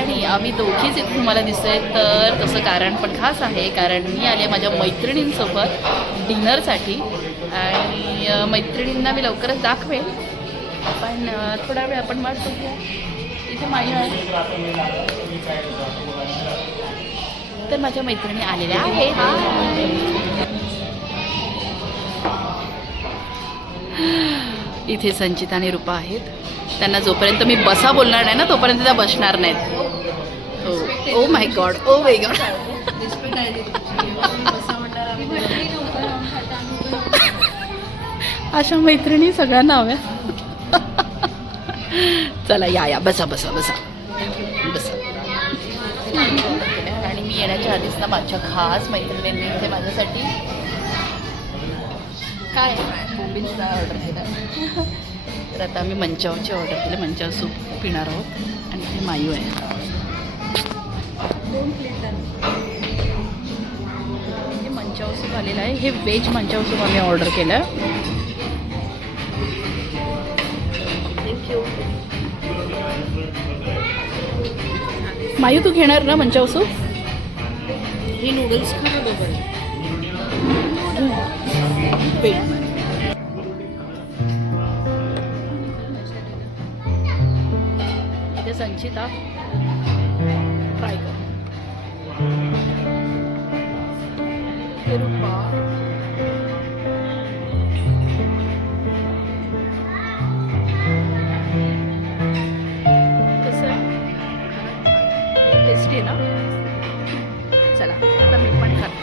आणि आम्ही दोघीच इथे तुम्हाला दिसतोय. तर तसं कारण पण खास आहे कारण मी आले माझ्या मैत्रिणींसोबत डिनरसाठी. आणि मैत्रिणींना मी लवकरच दाखवेन. पण थोडा वेळ आपण वाट बघूया. इथे मायरा तर माझ्या मैत्रिणी आलेल्या आहेत. इथे संचिता आणि रूपा आहेत. त्यांना जोपर्यंत मी बसा बोलणार नाही ना तोपर्यंत त्या बसणार नाहीत. हो oh my God oh my God अशा मैत्रिणी सगळ्यांना हव्या चला या या. बसा बसा बसा. बसा. आणि मी येण्याच्या आधीच ना माझ्या खास मैत्रिणींनी इथे माझ्यासाठी काय ऑर्डर केला? तर आता आम्ही मंचावची ऑर्डर केली. मंचाव सूप पिणार आहोत. आणि हे मायू आहे. हे मंचाव सूप आलेलं आहे. हे व्हेज मंचाव सूप आम्ही ऑर्डर केलं. आहे थँक्यू मायू तू घेणार ना मंचाव सूप ही नूडल्स खा ना बरोबर वेट इथे संचिता. हे कसं आहे? टेस्टी आहे ना? चला आता मी पण खाते.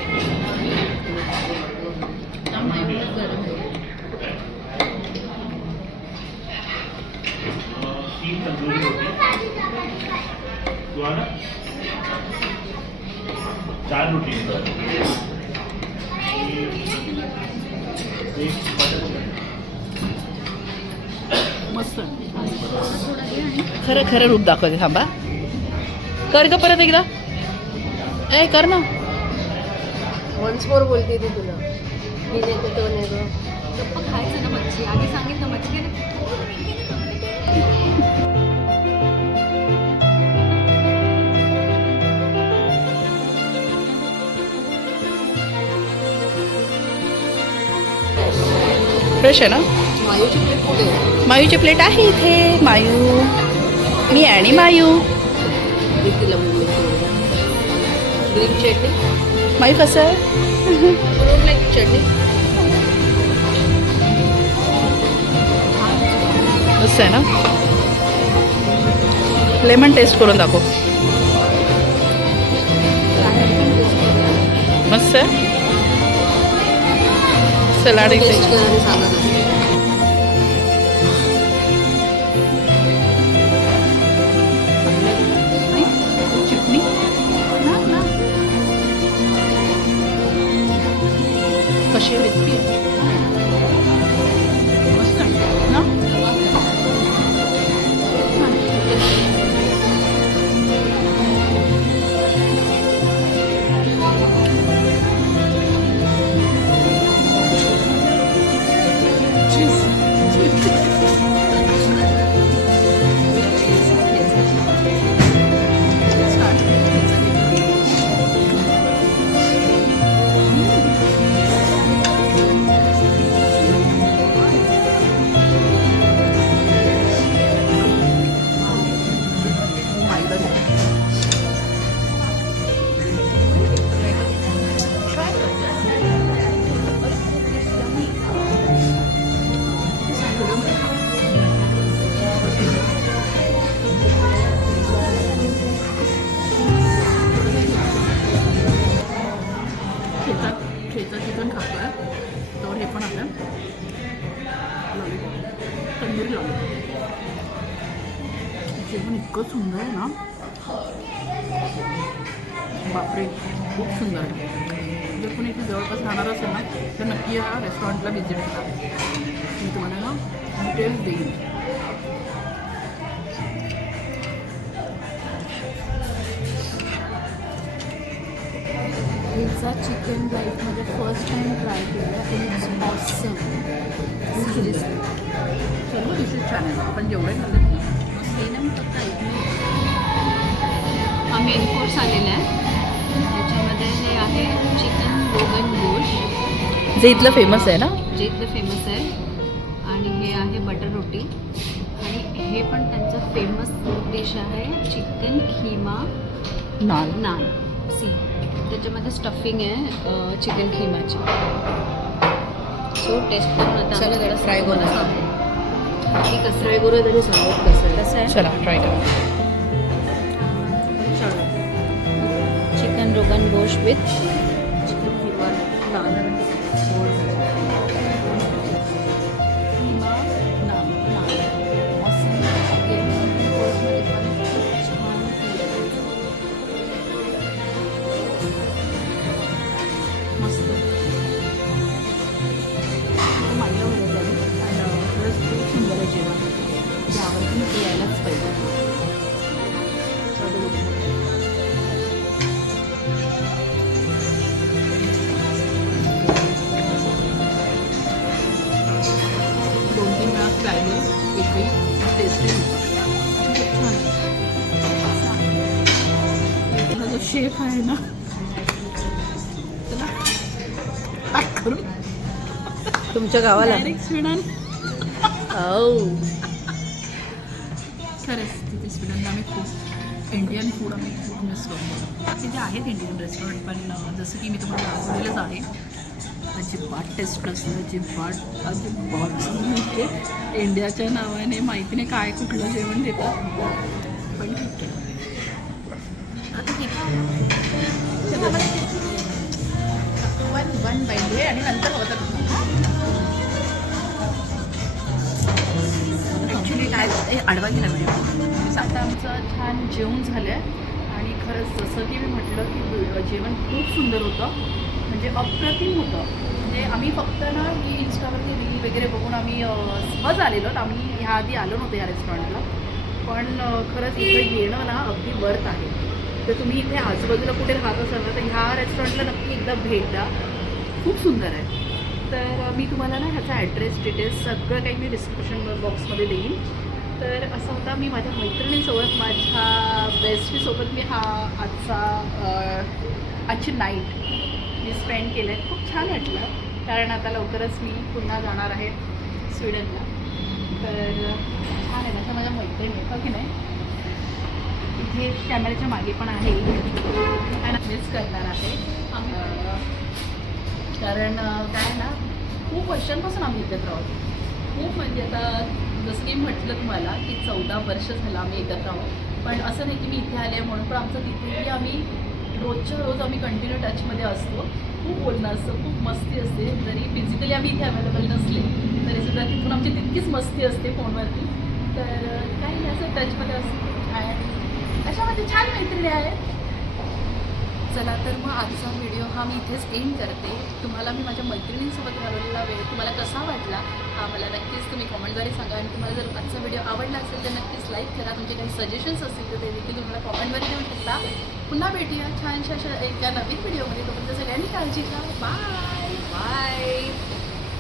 चार रोटी एक बटर मस्त खरं खरं रूप दाखवते थांबा. कर ग परत एकदा. ए कर ना. वन्स मोर बोलते ती तुला. मी नेतो तो नेतो. गप्प खायचं ना मच्छी. आधी सांगितलं मच्छी फ्रेश आहे ना? मायूची प्लेट आहे? इथे. मायू. मी आणि मायू. मायू कसं आहे? चटणी? मस्त आहे ना? लेमन टेस्ट करून दाखव. मस्त आहे? सलाड इथे कशी आहे? ठेचा ठेचा चिकन खातो आहे तर हे पण आपलं लॉलीपॉप तंदुरी लॉलीपॉप जेवण इतकं सुंदर आहे ना बापरे खूप सुंदर आहे जर कोणी इथे जवळपास राहणार असेल ना तर नक्की या रेस्टॉरंटला व्हिजिट करा मी तुम्हाला ना डिटेल्स देईन पिझ्झा चिकन लाईफमध्ये फर्स्ट टाइम ट्राय केलं आणि इट्स ऑसम सिरियसली सर्व डिशेस छान आहेत. आपण जेवढे खाल्ले. फक्त ऐकलं हा मेन कोर्स आलेला आहे. त्याच्यामध्ये हे आहे चिकन रोगन गोश जे इथलं फेमस आहे ना? जे इथलं फेमस आहे. आणि हे आहे बटर रोटी आणि हे पण त्यांचं फेमस डिश आहे चिकन खिमा नान नान सी त्याच्यामध्ये स्टफिंग आहे चिकन खिमाची सो टेस्ट करून आता आम्ही जरा try गोरा सांगते. की कसं ट्राय करूया तरी सांगू कसं आहे कसं आहे चला ट्राय करा। चिकन रोगन गोश विथ चिकन खिमा दोन तीन वेळा खायले एकही टेस्टी खूप छान जो शेफ आहे ना त्याला पॅक करून तुमच्या गावाला? डायरेक्ट स्वीडन हो खरंच तिथे स्वीडनला आम्ही इंडियन फूड आम्ही खूप मिस करतो. तिथे आहेत इंडियन रेस्टॉरंट पण जसं की मी तुम्हाला दाखवलेलंच आहे अजिबात टेस्ट नसतं अजिबात अजिबात. म्हणजे इंडियाच्या नावाने माहिती नाही काय कुठलं जेवण देतात? पण ठीक आहे. आता ठीक वन वन पाहिजे आणि नंतर होतं ॲक्च्युली काय आडवा गेला म्हणजे आता आमचं छान जेवण झालं आहे आणि खरंच जसं की मी म्हटलं की जेवण खूप सुंदर होतं. म्हणजे अप्रतिम होतं. म्हणजे आम्ही फक्त ना की इंस्टावरती रील वगैरे बघून आम्ही सहज आलेलो. आम्ही ह्या आधी आलो नव्हतो या रेस्टॉरंटला पण खरंच इथं येणं ना अगदी वर्थ आहे. तर तुम्ही इथे आजूबाजूला कुठे राहत असाल ना तर ह्या रेस्टॉरंटला नक्की एकदा भेट द्या. खूप सुंदर आहे. तर मी तुम्हाला ना ह्याचा ॲड्रेस डिटेल्स सगळं काही मी डिस्क्रिप्शन बॉक्समध्ये देईन. तर असं होता मी माझ्या मैत्रिणीसोबत माझ्या बेस्टीसोबत मी हा आजचा आजची नाईट मी स्पेंड केलं आहे. खूप छान वाटलं. कारण आता लवकरच मी पुन्हा जाणार आहे स्वीडनला. तर छान आहे. माझ्या माझ्या मैत्रिणी आहेत. हो की नाही? इथे कॅमेऱ्याच्या मागे पण आहे. मिस करणार आहे. कारण काय आहे ना खूप वर्षांपासून आम्ही इथे आहोत खूप म्हणजे आता जसं की म्हटलं तुम्हाला की चौदा वर्ष झालं आम्ही एकत्र आहोत. पण असं नाही की मी इथे आले म्हणून पण आमचं तिथेही आम्ही रोजच्या रोज आम्ही कंटिन्यू टचमध्ये असतो. खूप बोलणं असतं खूप मस्ती असते. जरी फिजिकली आम्ही इथे अवेलेबल नसले तरीसुद्धा तिथून आमची तितकीच मस्ती असते फोनवरती. तर काही नाही असं टचमध्ये असतो. आणि अशा माझ्या छान मैत्रिणी आहेत. चला तर मग आजचा व्हिडिओ हा मी इथेच एंड करते. तुम्हाला मी माझ्या मैत्रिणींसोबत घालवलेला वेळ तुम्हाला कसा वाटला हा मला नक्कीच तुम्ही कॉमेंटद्वारे सांगा. आणि तुम्हाला जर आजचा व्हिडिओ आवडला असेल तर नक्कीच लाईक करा. तुमचे काही सजेशन्स असतील तर ते देखील तुम्हाला कॉमेंटद्वारे देऊ शकता. पुन्हा भेटूया छानशा अशा एका नवीन व्हिडिओमध्ये तोपर्यंत सगळ्यांनी काळजी घ्या. Bye bye